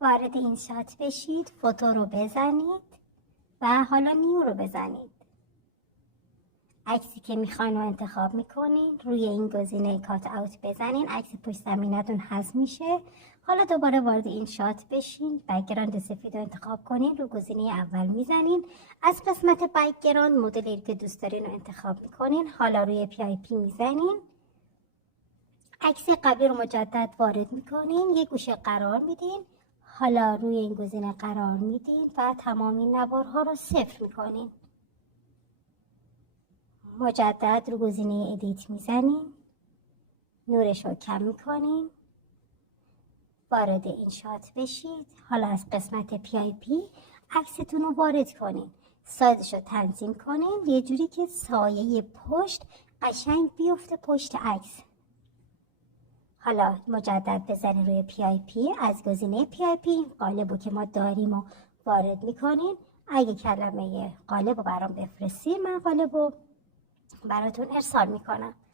وارد این شات بشید، فوتو رو بزنید و حالا نیو رو بزنید. عکسی که میخواین رو انتخاب میکنین، روی این گزینه کات اوت بزنین، عکس پشت زمینتون حذف میشه. حالا دوباره وارد این شات بشین، بک‌گراند سفید رو انتخاب کنین، رو گزینه اول میزنین، از قسمت بک‌گراند مدلی که دوست دارین رو انتخاب میکنین. حالا روی PIP میزنین، عکس قبلی رو مجدد وارد میکنین، یه گوشه قرار میدین. حالا روی این گزینه قرار میدین و تمامی نوارها رو صفر میکنین. مجدد رو گزینه ادیت میزنین، نورش رو کم میکنین، وارد این شات بشید. حالا از قسمت PIP عکستون رو وارد کنین، سایزش رو تنظیم کنین یه جوری که سایه پشت قشنگ بیفته پشت عکس. حالا مجدد بزنین روی PIP، از گزینه PIP قالبو که ما داریم و وارد میکنین. اگه کلمه قالب رو برام بفرستی، من قالب رو براتون ارسال میکنم.